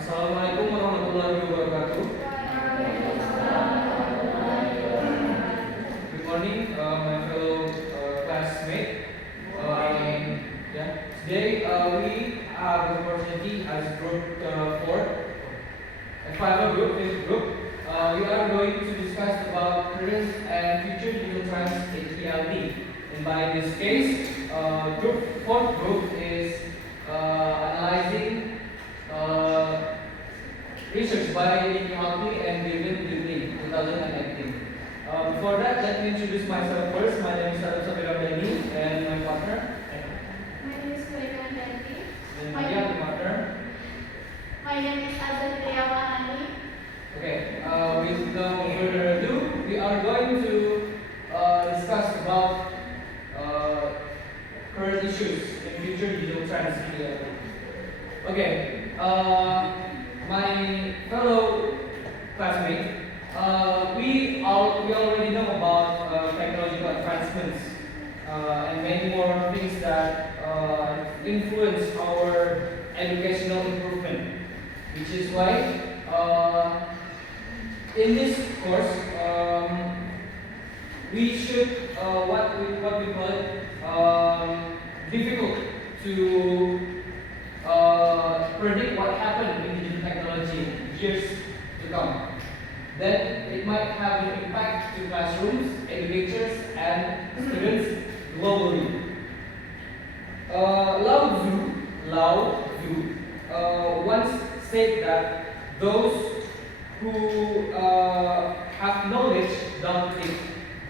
Assalamualaikum warahmatullahi wabarakatuh. Good morning, my fellow classmates. Today we have the opportunity as group 4, a final group, fifth group. We are going to discuss about current and future digital trends in ELT. And by this case, fourth group is analyzing research by Nicky Hockly and Gavin Dudeney, 2019. Before that, let me introduce myself first. My name is Azza Fitria and my partner. My name is Violicha Nandianti. And my partner. My name is Azza Fitria. Okay, with no further ado, we are going to discuss about current issues and future digital trends in ELT. Okay, my fellow classmates, we already know about technological advancements and many more things that influence our educational improvement, which is why in this course we should what we call it difficult to predict what happened in digital technology years to come. Then it might have an impact to classrooms, educators, and students globally. Lao Tzu once said that those who have knowledge don't think.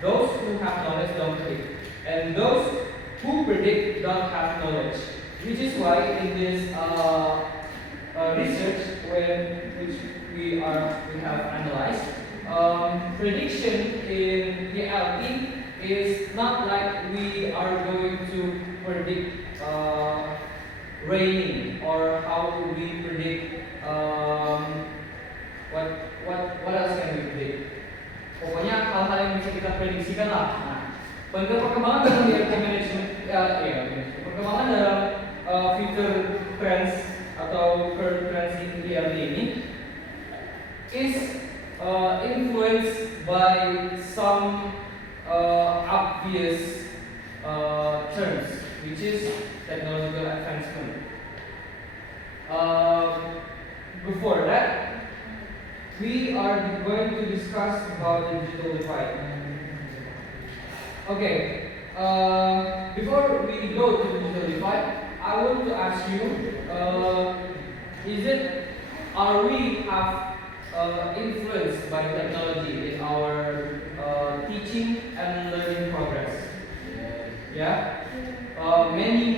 Those who have knowledge don't think. And those who predict don't have knowledge. Which is why in this research which we have analyzed, prediction in ELT is not like we are going to predict raining or how we predict what else can we predict? Pokoknya hal-hal yang bisa kita prediksikan lah. Nah, perkembangan dalam ELT management, perkembangan dalam future trends atau current trends in ELT ini is influenced by some obvious terms, which is technological advancement. Before that, we are going to discuss about the digital divide. Okay, before we go to the digital divide, I want to ask you, are we influenced by technology in our teaching and learning progress? Yeah. Many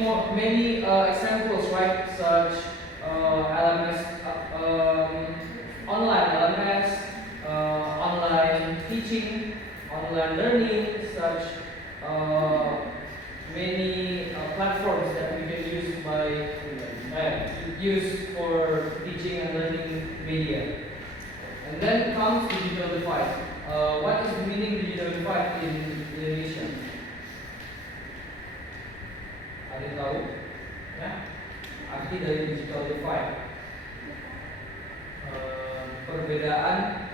examples, right? Such LMS, online LMS, online teaching, online learning, such many platforms that we can use for teaching and learning media. And then comes digital divide. What is the meaning of digital divide in Indonesia? Ada yang tahu? Ya? Arti dari digital divide. Perbedaan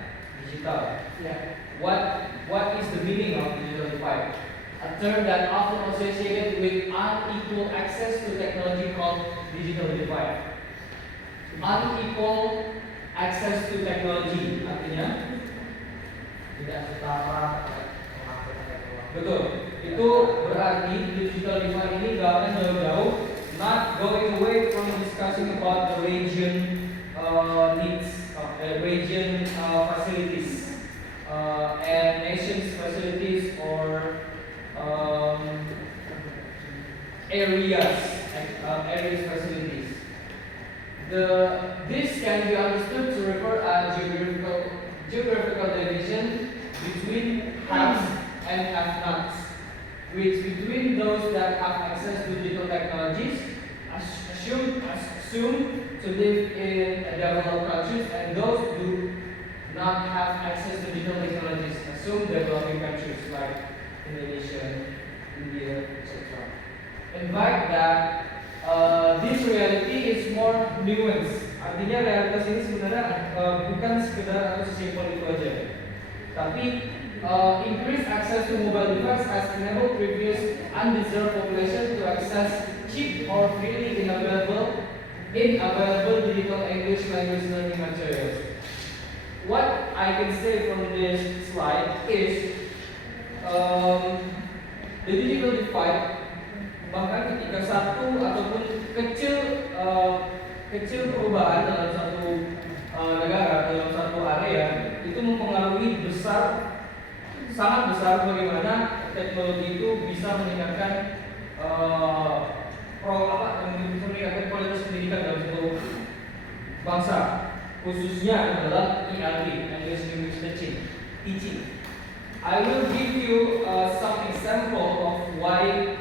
digital. Yeah. What is the meaning of digital divide? A term that often associated with unequal access to technology called digital divide. Unequal access to technology artinya tidak setara. Betul. Itu berarti digital divide ini gak akan jauh-jauh. Not going away from discussing about the region needs, region facilities, and nations facilities or areas facilities. This can be understood to refer a geographical division between haves and have-nots, which between those that have access to digital technologies assume to live in developed countries, and those who do not have access to digital technologies assume developing countries like Indonesia, India, etc. In fact, that this reality is more nuanced. Artinya realitas ini sebenarnya bukan sekedar atau sesimpel itu aja. Tapi increased access to mobile device has enabled previous undeserved population to access cheap or freely available digital English language learning materials. What I can say from this slide is the digital divide, bahkan ketika satu ataupun kecil perubahan dalam satu negara, dalam satu area, itu mempengaruhi sangat besar bagaimana teknologi itu bisa meningkatkan meningkatkan kualitas pendidikan dalam satu bangsa, khususnya adalah ELT, English Language Teaching. I will give you some example of why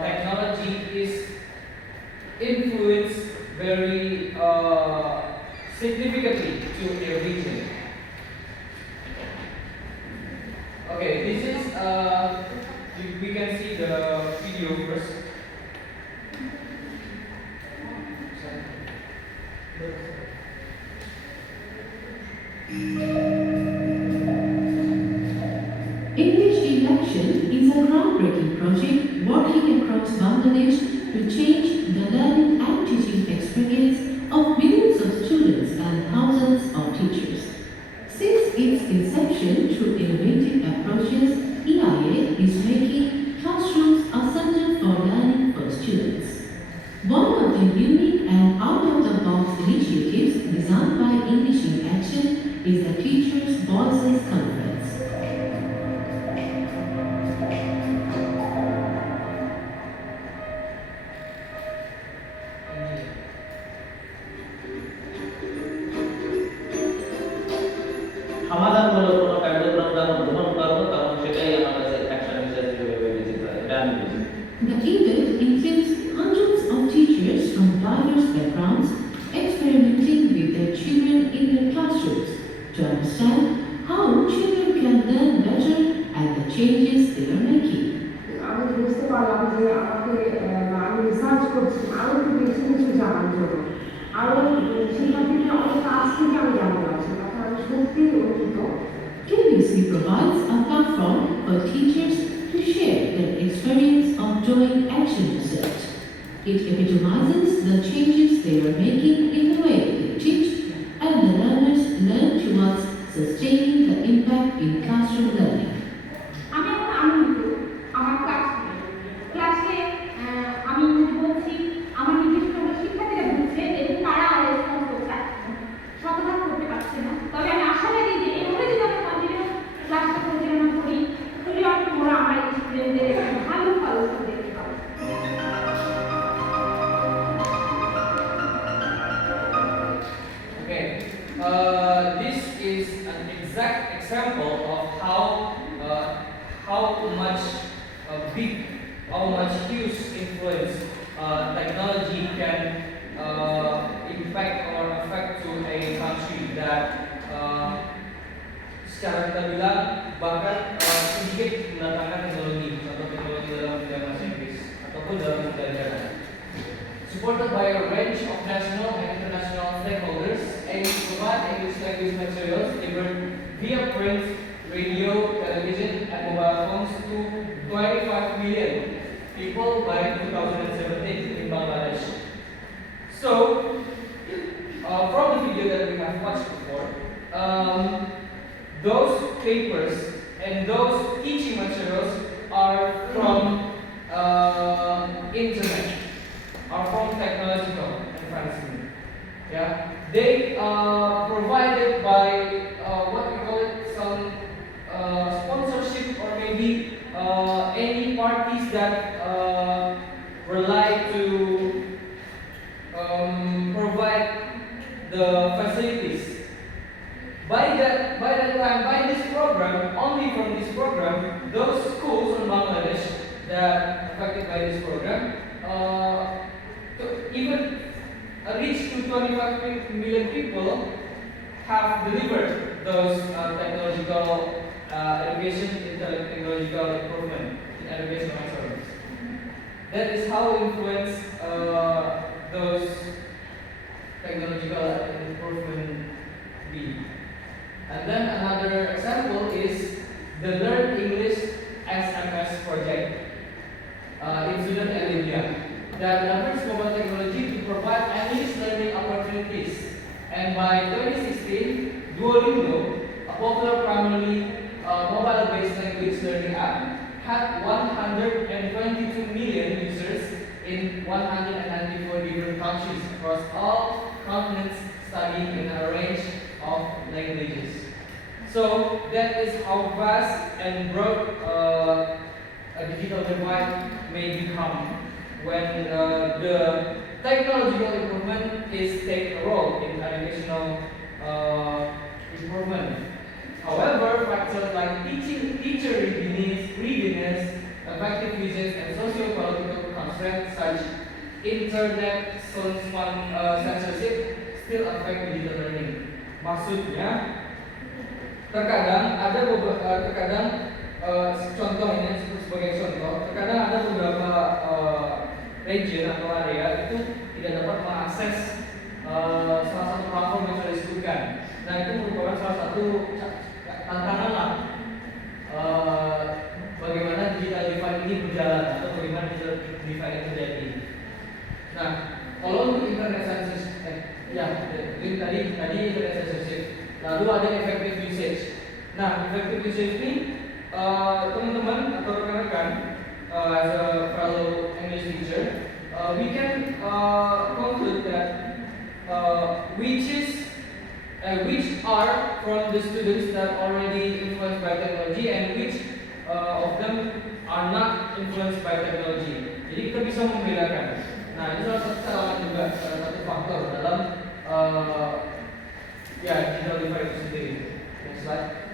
technology is influenced very significantly to a region. Okay, this is we can see the video first. English in Action is a groundbreaking project working across Bangladesh to change the learning and teaching experience of millions of students and thousands of teachers. Since its inception through innovative approaches, EIA is making classrooms a center for learning for students. One of the unique and out-of-the-box initiatives designed by English in Action is the Teachers' Voices Conference. The event includes hundreds of teachers from diverse backgrounds experimenting with their children in their classrooms to understand how children can learn better and the changes they are making. আমি বুঝতে পারলাম যে আমি research করছি আরো একটু বেশি কিছু জানার জন্য আরো শিক্ষার্থীদের অনেক কাছ থেকে আমি জানতে পারছি তখন আমি সত্যিই অনুভূত। KBC provides a platform for teachers to share their experience of doing action research. It epitomizes the changes they are making in the way they teach, and the learners learn towards sustaining the impact in classroom learning. আমি এখন আনন্দিত আমার ক্লাসে আমি বলছি আমার নিজস্ব শিক্ষার্থীরা বুঝছে এবং তারা আর রেসপন্স সমাধান করতে পারছে না, তবে আমি আশাবাদী যে এভাবে যদি আমরা কন্টিনিউ ক্লাসটা পরিচালনা করি তাহলে অনেক বড় আমরা স্টুডেন্টদের ভালো ফলাফল দেখতে পাবো। Okay, this is an exact example of how much huge influence technology can impact or affect to a country that secara kita bilang bahkan sedikit mendatangkan teknologi atau teknologi dalam bidang bahasa Inggris ataupun dalam pembelajaran. Supported by a range of national and international stakeholders, aim to provide English language materials delivered via print, radio, television, and mobile phones to 25 million people by 2017 in Bangladesh. So, from the video that we have watched before, those papers and those teaching materials are from internet, are from technological advancement. Yeah, they are provided by what we call it some sponsorship or maybe any parties that rely to provide the facilities. By this program, only from this program, those schools in Bangladesh that affected by this program even reach to 25 million people have delivered those technological education, technological improvement in educational service. That is how influence those technological leverage mobile technology to provide endless learning opportunities. And by 2016, Duolingo, a popular primarily mobile-based language learning app, had 122 million users in 194 different countries across all continents, studying in a range of languages. So that is how vast and broad a digital divide may become when the technological improvement is take a role in educational improvement. However, factors like teacher readiness, effective usage, and socio-political constraints such internet censorship still affect digital learning. Maksudnya, terkadang contoh ini sebagai contoh, terkadang ada beberapa region atau area itu tidak dapat mengakses salah satu platform yang sudah disebutkan. Nah, itu merupakan salah satu tantangan lah bagaimana digital divide ini berjalan atau bagaimana digital divide itu terjadi. Nah, kalau untuk internet censorship, tadi internet censorship, lalu ada effective usage. Nah, effective usage ini teman-teman atau rekan-rekan as a fellow English teacher, we can conclude that which are from the students that already influenced by technology and which of them are not influenced by technology. Jadi kita bisa membedakan. Nah, ini salah satu catatan juga, salah satu faktor dalam digital divide itu sendiri. Next slide.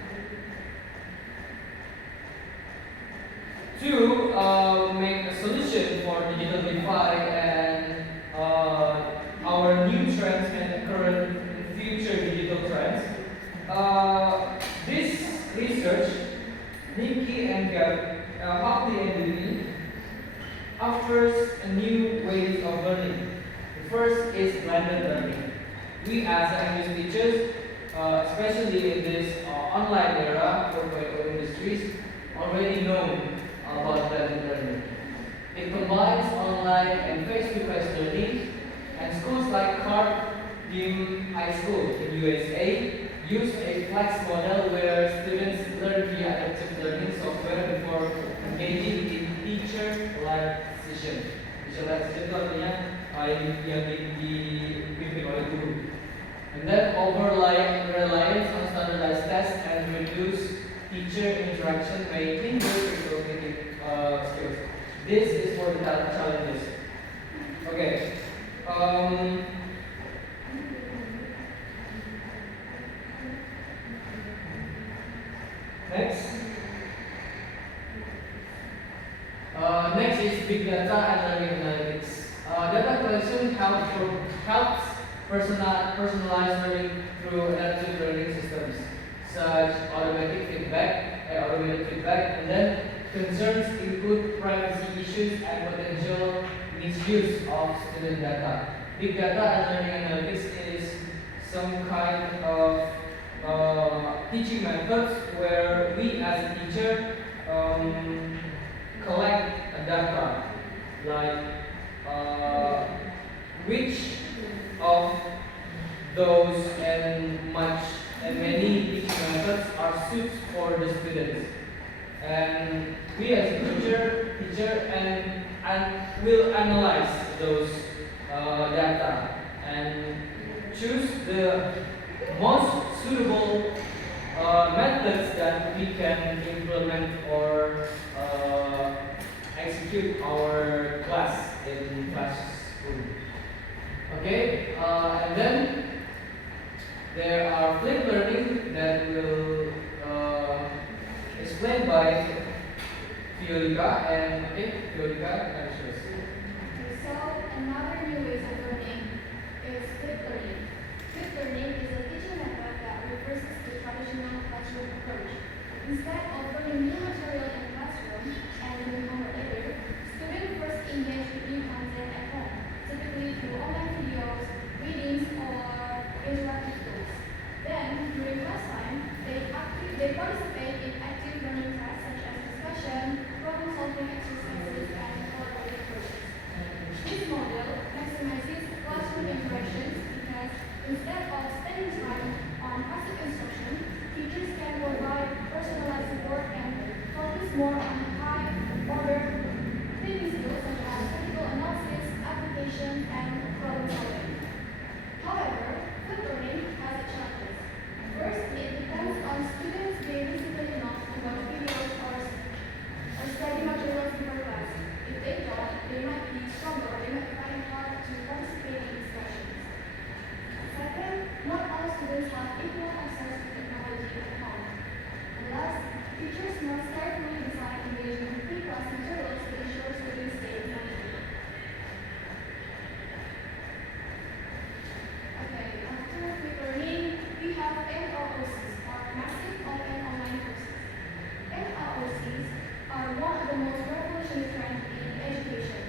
To make a solution for digital divide and our new trends and current and future digital trends, this research, Nicky Hockly and Dudeney, offers a new ways of learning. The first is blended learning. We as English teachers, especially in this online era for industries, already know about blended learning. It combines online and face-to-face learning, and schools like Cardiff High School in USA use a flex model where students learn via adaptive learning software before engaging in teacher-led session. Teacher-led session itu artinya yang dipimpin oleh guru. And then reliance on standardized tests and reduce teacher interaction may hinder critical thinking skills. This is for the challenges. Okay. Next. Next is big data and learning analytics. Data collection helps personalize learning through adaptive learning systems, such automated feedback, and then concerns include privacy issues and potential misuse of student data. Big data and learning analytics is some kind of teaching methods where we as a teacher collect data, like which of those and many teaching methods are suited for the students. And we as a teacher and will analyze those data and choose the most suitable methods that we can implement or execute our class in classroom. Okay, and then there are flipped learning that will explained by Violicha and Violicha. So another new way of learning is flipped learning. Flipped learning is a teaching method that reverses the traditional classroom approach. Instead of learning new material in the classroom and doing homework later, students first engage with new content at home, typically through online videos, readings, or interactive tools. Then, during class time, they participate in active learning tasks such as discussion, problem-solving exercises, and collaboration. communication, and problem solving. However, field learning has its challenges. First, it depends on students being disciplined enough to watch videos or study materials before class. If they don't, they might be stronger or they might find it hard to participate in discussions. Second, not all students have equal access to technology at home. And last, teachers must carefully design engagement pre-class materials to ensure students stay motivated. Okay, after quick learning, we have MOOCs, or Massive Open Online Courses. MOOCs are one of the most revolutionary trends in education.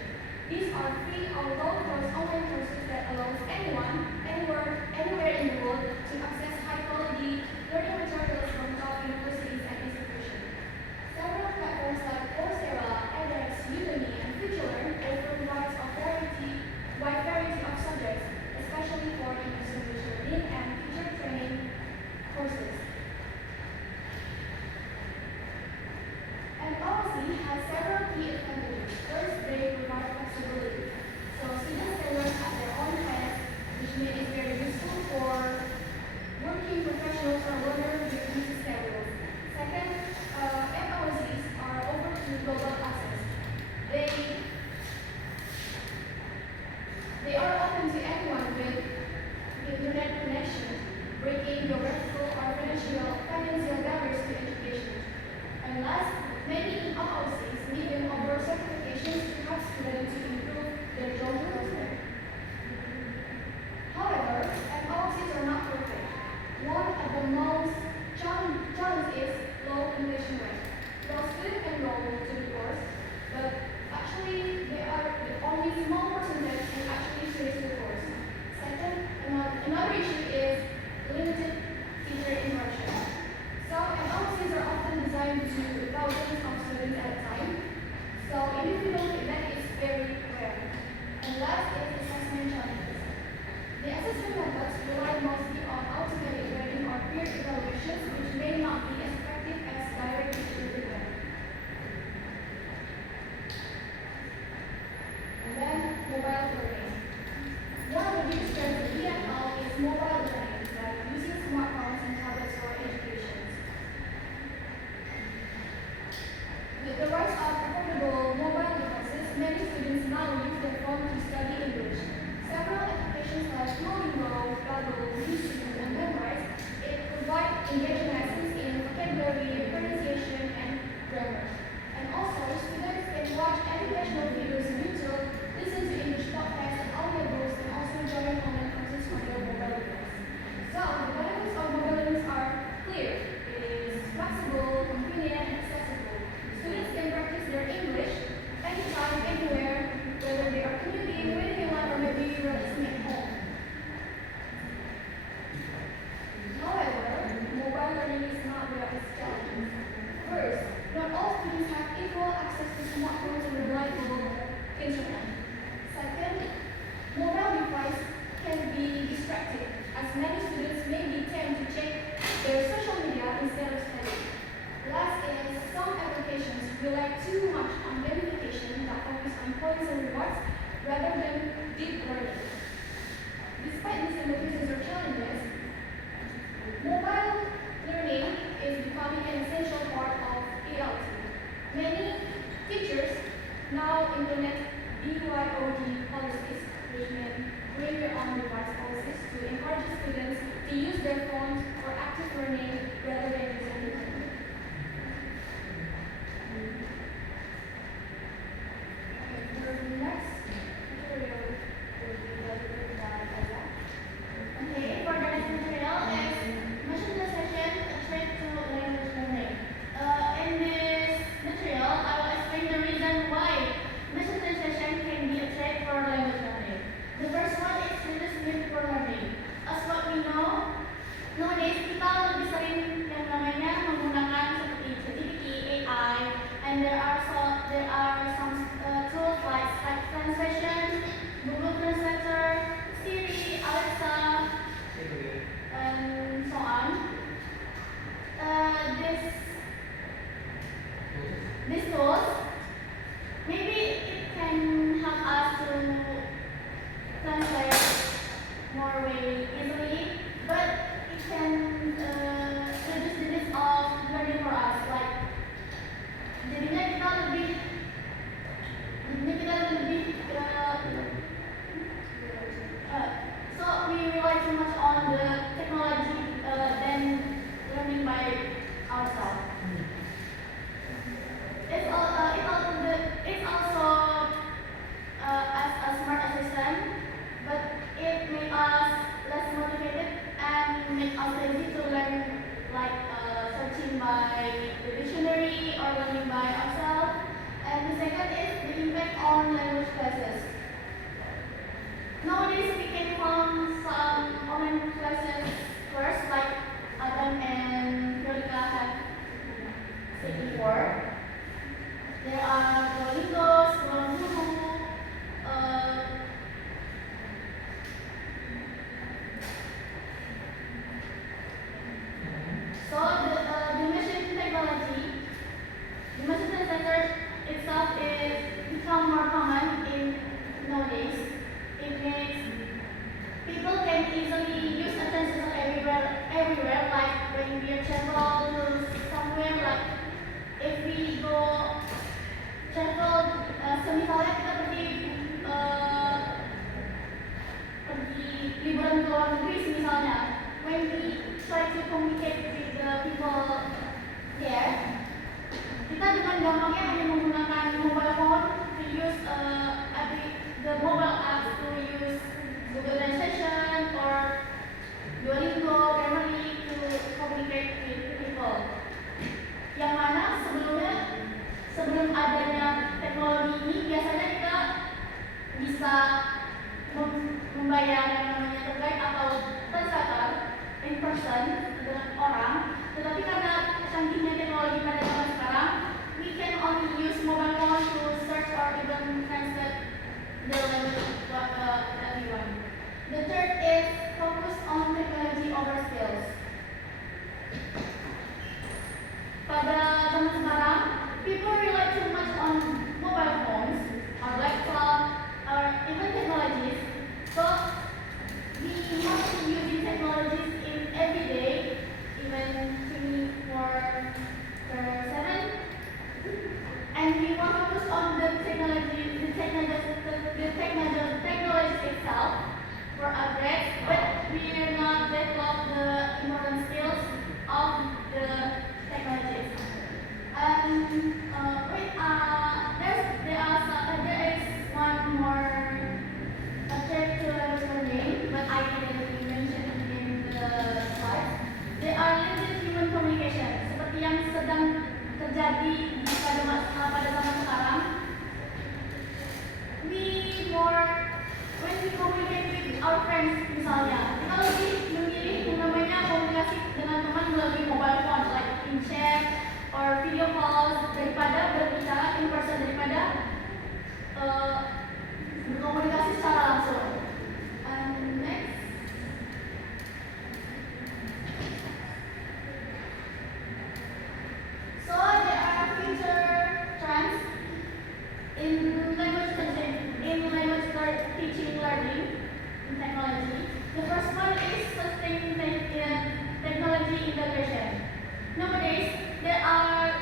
These are free or low-cost online courses that allows anyone, anywhere in the world to access high-quality learning materials from top universities and institutions. Several platforms like Coursera, edX, Udemy, and FutureLearn offer wide variety of subjects, especially for English learning and teacher training courses. And OC has several key advantages. First, they provide flexibility. So students can learn at their own pace, which means it's very useful for working professionals or learners with busy schedules. Second, MOOCs are offered to global access. They are open to anyone with internet connection, breaking geographical or financial barriers to education. And last, many MOOCs even offer certifications to help students to improve their job prospects. However, MOOCs are not perfect. One of the most challenges is low completion rate. Those students enroll to the course, but actually they are only small percentage who actually finish the course. Second, another issue is limited teacher interaction. So MOOCs are often designed to thousands of students at a time. So individual feedback is very rare. And last is assessment challenges. The assessment methods rely mostly on automated grading or peer evaluations, which may not be as effective as direct teacher feedback. And then mobile learning. One of the biggest trends in ELT is mobile learning, like using smartphones and tablets for education. With the rise of affordable mobile devices, many students now use their phone to study English. Several applications like Duolingo, Babbel, YouTube, and Memrise provide engaging lessons in vocabulary, pronunciation, and grammar. And also, students can watch educational videos on YouTube, listen to English podcasts and audiobooks, and also join online courses on their mobile device. So, the benefits of mobile learning are clear. It is flexible, convenient, and accessible. Students can practice their English anytime, anywhere, whether they are commuting, waiting in line, or maybe relaxing at home. However, mobile learning is not without its challenges. First, not all students have equal access to smartphones and reliable internet. Second, mobile device can be distracting, as many students may be tempted to check their social media instead of studying. Last is, some applications rely too much on gamification that focus on points and rewards rather than deep learning. Despite these limitations or challenges, mobile learning is becoming an essential part of ELT. Many teachers now implement BYOD policies, which mean bring your own device policies, to encourage students to use their phones for active learning rather than using the internet. Okay, for the next tutorial will be delivered by Azza. Okay, for the next material is mission the session, a threat to language learning. In this material, I will explain the reason why mission the session can be a threat for language learning. The first one is students need for learning. As what we know, nowadays kita lebih sering yang namanya menggunakan more way easily, but it can reduce the needs of learning for us. Like jadinya kita lebih so we rely too much on the technology than learning by ourselves. It's also as a smart assistant, but it makes us less motivated and make us lazy to learn, like searching by the dictionary or learning by ourselves. And the second is the impact on language classes. Nowadays we can find some online classes first, like Adam and Violicha have said before. There are Duolingo, so the machine technology, the machine translator itself is become more common in nowadays. It makes people can easily use a translator everywhere. Like when we travel to somewhere, like if we go travel, semisalnya kita pergi liburan ke luar negeri misalnya, when we try to communicate with the people there, kita dengan gampangnya hanya menggunakan mobile phone to use the mobile apps to use Google Translation or Duolingo, Grammarly to communicate with people. Yang mana sebelum adanya teknologi ini biasanya kita bisa membayar yang namanya tour guide atau translator in person dengan orang, tetapi karena canggihnya teknologi pada zaman sekarang, we can only use mobile phone to search or even translate the language that we want. The third is focus on technology over skills. Pada zaman sekarang, people rely too much on mobile phones or laptop or even technologies. So we have to using technologies in every day, even 24/7. And we want to focus on the technology itself for upgrades, but we are not develop the important skills of the technologies. There is one more threat to language learning, but I didn't mention in the slides. They are limited human communication, seperti yang sedang terjadi pada zaman sekarang. When we communicate with our friends misalnya, kita lebih memilih yang namanya komunikasi dengan teman melalui mobile phone, like in chat or video calls, daripada berbicara in person, daripada berkomunikasi secara langsung. Next. So there are future trends in language teaching learning in technology. The first one is sustained technology integration. Nowadays, there are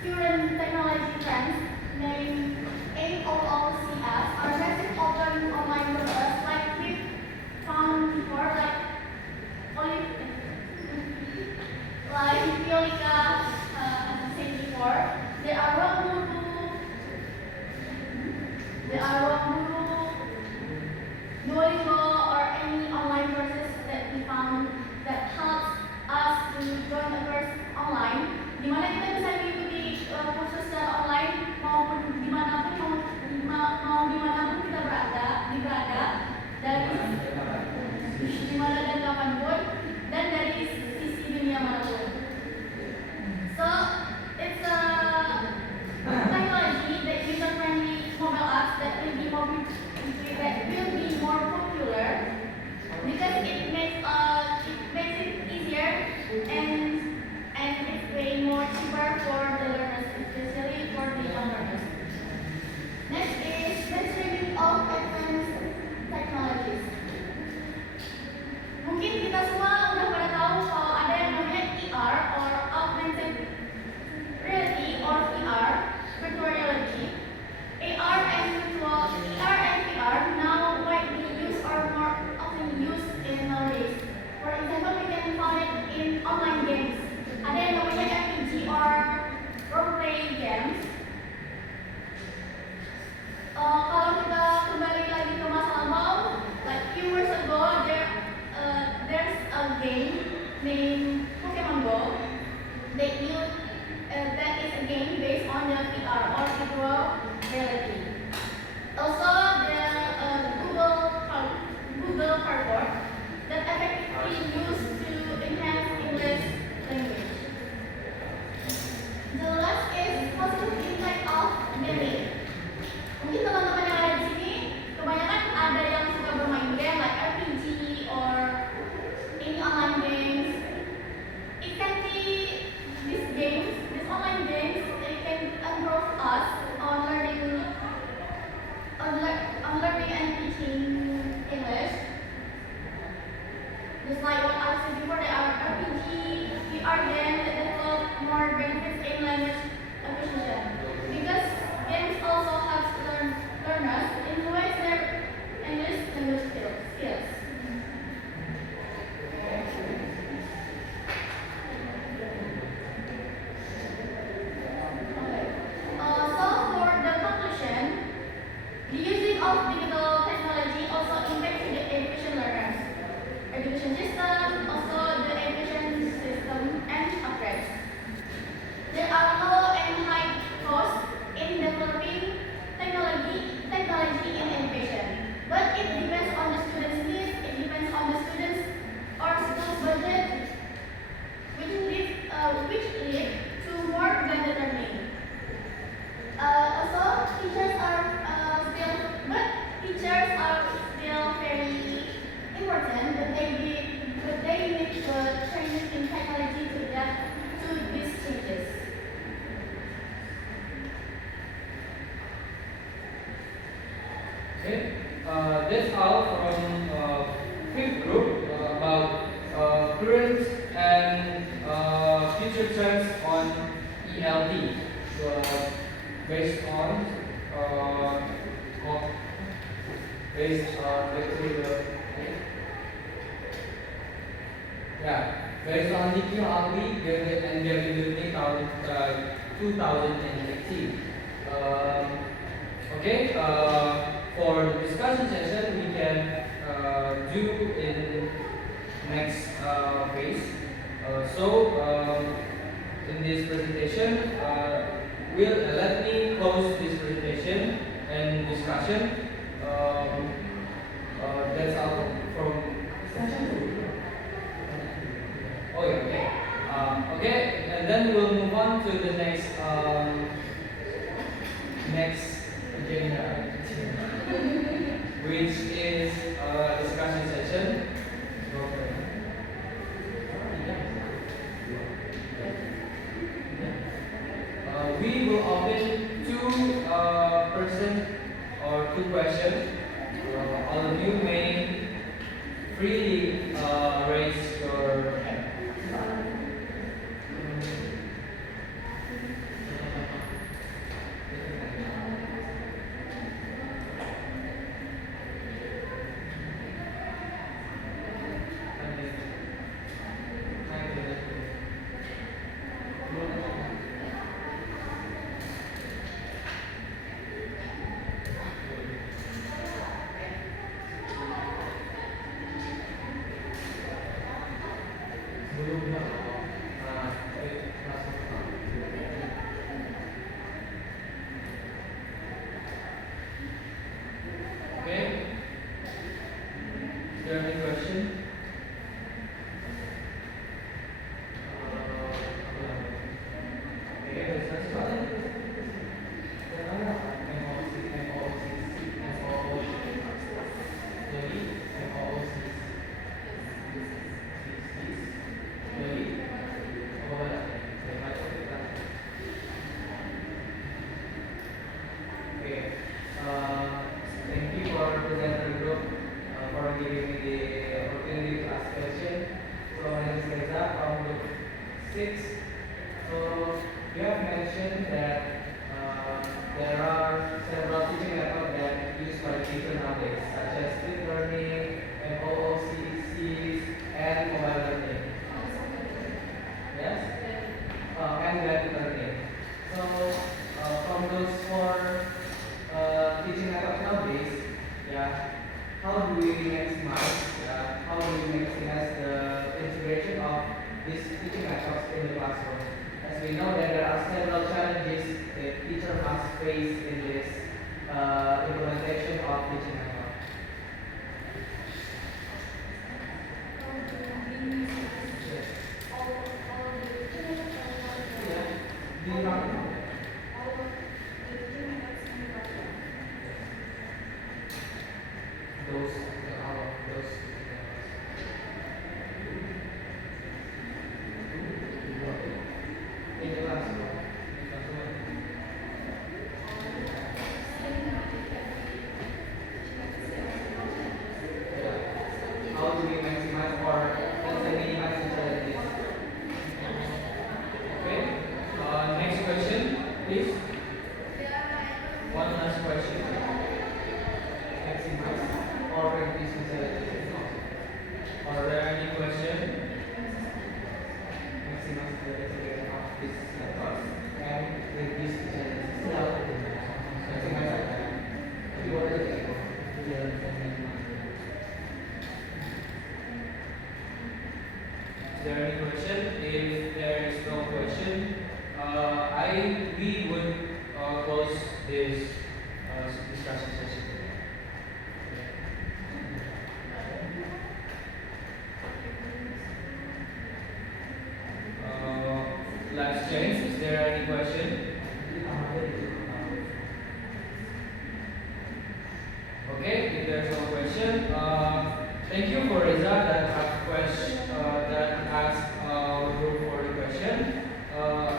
current technology trends named AOOCS, or massive open online courses, like we found before, like Violicha, as I said before. There are Duolingo, or any online courses that we found that helps us to join a course online, di mana kita bisa mengikuti kursus secara online maupun di mana teaching English. Just like what I said before, there are RPG, VR games that develop more benefits in language acquisition. Because games also help learners influence their English language skills. So for the conclusion, the using of digital technology also impacts the education learners, education system, also the education system and upgrades. There are low and high costs in developing technology in education, but it depends on the students' needs. It depends on the students' or school's budget, which lead to more blended learning. Also, teachers are still very important, but they need the training in technology to adapt to these changes. Okay, that's all from fifth group about current and future trends on ELT. So, based on based on Nicky Hockly Gavin Dudeney 2018. Okay, for the discussion session we can do in next phase. In this presentation, let me close this presentation and discussion. That's all from session 2. Oh yeah, okay. Okay, and then we'll move on to the next agenda, which is discussion session. We will open two questions. All of you may freely raise your hand. Okay. Is there any question? Okay. Thank you for presenter group for giving me the opportunity to ask question. So my name is Reza from group 6. So you have mentioned that there are several teaching methods that used by teachers nowadays, such as deep learning, MOOCs, and mobile learning. Yes? And blended learning. So from those 4 teaching methods nowadays, how do we maximize the integration of these teaching methods in the classroom? As we know that there are several challenges that teachers must face in this implementation of teaching methods. Thank you for Reza that asked our group for the question.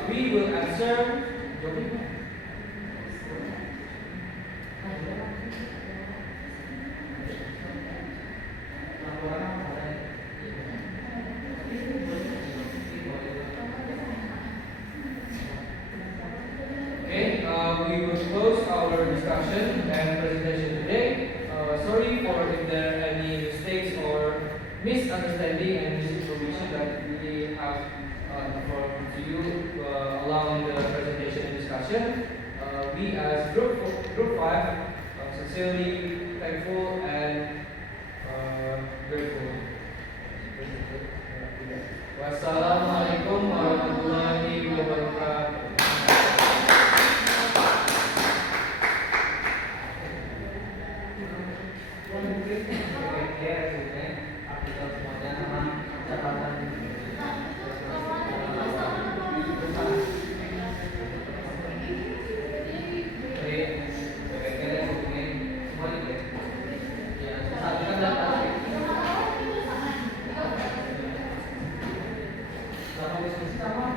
We will answer. Okay, we will close our discussion and presentation today. Sorry for if there are any mistakes or misunderstanding and misinformation that we have informed to you along the presentation and discussion. We as group 5 sincerely thankful and grateful. Wassalamualaikum warahmatullahi wabarakatuh. Sama